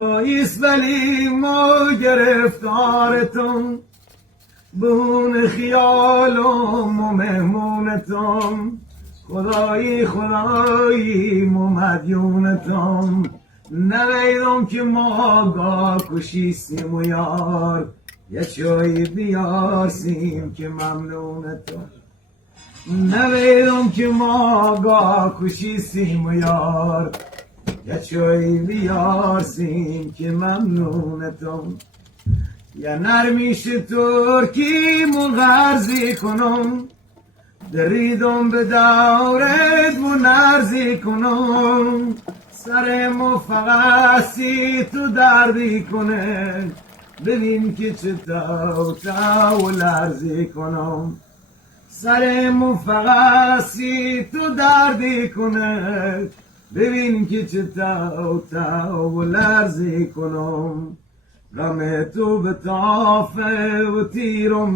ایست ولی ما گرفتارتم بون خیالم و مهمونتم خدایی مدیونتم نویدم که ما گاه کشیستیم و یار یه چایی بیارسیم که ممنونتم نویدم که ما گاه کشیستیم و یار یه چایی بیارسیم که ممنونتم یا نرمیش ترکی منغرزی کنم دریدم به دورت منرزی کنم سر مفقسی تو دردی کنه ببین که چه تو لرزی کنم سر مفقسی تو دردی کنه ببین که چه تو لرزی کنم غم تو به طافه و تیرم